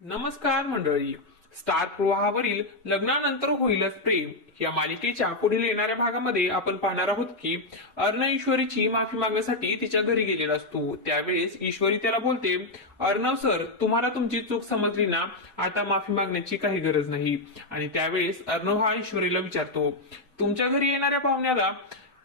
नमस्कार मंडळी. स्टार प्रवाहावरील लग्नानंतर होईलच प्रेम. या मालिकेच्या पुढील येणाऱ्या भागामध्ये आपण पाहणार आहोत की अर्ण ईश्वरीची माफी मागण्यासाठी तिच्या घरी गेलेला असतो. त्यावेळेस ईश्वरी त्याला बोलते अर्णव सर तुम्हाला तुमची चूक समजली ना? आता माफी मागण्याची काही गरज नाही. आणि त्यावेळेस अर्णव हा ईश्वरीला विचारतो तुमच्या घरी येणाऱ्या पाहुण्याला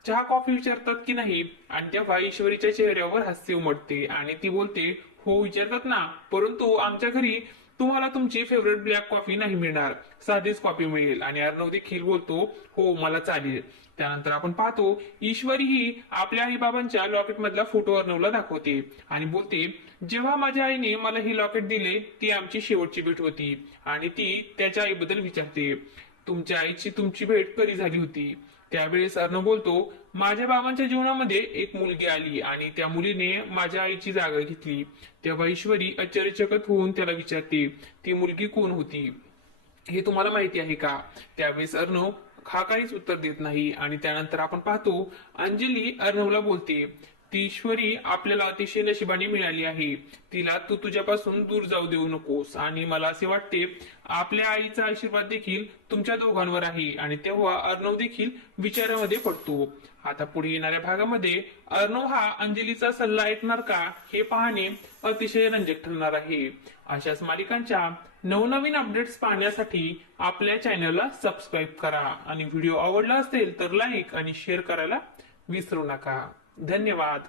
चहा कॉफी विचारतात की नाही? आणि तेव्हा ईश्वरीच्या चेहऱ्यावर हास्य उमटते आणि ती बोलते हो विचारतात ना. परंतु आमच्या घरी तुम्हाला तुमची फेवरेट ब्लॅक कॉफी नाही मिळणार. साधीच कॉफी मिळेल. आणि अर्णव देखील बोलतो हो मला चालेल. त्यानंतर आपण पाहतो ईश्वरी ही आपल्या आई बाबांच्या लॉकेट मधला फोटो अर्णवला दाखवते. आणि बोलते जेव्हा माझ्या आईने मला ही लॉकेट दिले ती आमची शेवटची भेट होती. आणि ती त्याच्या आईबद्दल विचारते. तुमच्या आईची तुमची भेट कधी झाली होती? त्यावेळेस अर्णव बोलतो माझ्या बाबांच्या जीवनामध्ये एक मुलगी आली आणि त्या मुलीने माझ्या आईची जागा घेतली. तेव्हा ईश्वरी आश्चर्यचकित होऊन त्याला विचारते ती मुलगी कोण होती? हे तुम्हाला माहिती आहे का? त्यावेळेस अर्णव हा काहीच उत्तर देत नाही. आणि त्यानंतर आपण पाहतो अंजली अर्णवला बोलते ती ईश्वरी आपल्याला अतिशय नशिबाने मिळाली आहे. तिला तू तुझ्यापासून दूर जाऊ देऊ नकोस. आणि मला असे वाटते आपल्या आईचा आशीर्वाद देखील तुमच्या दोघांवर आहे. आणि तेव्हा अर्णव देखील विचारामध्ये पडतो. आता पुढे येणाऱ्या भागामध्ये अर्णव हा अंजलीचा सल्ला ऐकणार का हे पाहणे अतिशय रंजक ठरणार आहे. अशाच मालिकांच्या नवनवीन अपडेट्स पाहण्यासाठी आपल्या चॅनलला सबस्क्राईब करा. आणि व्हिडिओ आवडला असेल तर लाईक आणि शेअर करायला विसरू नका. धन्यवाद.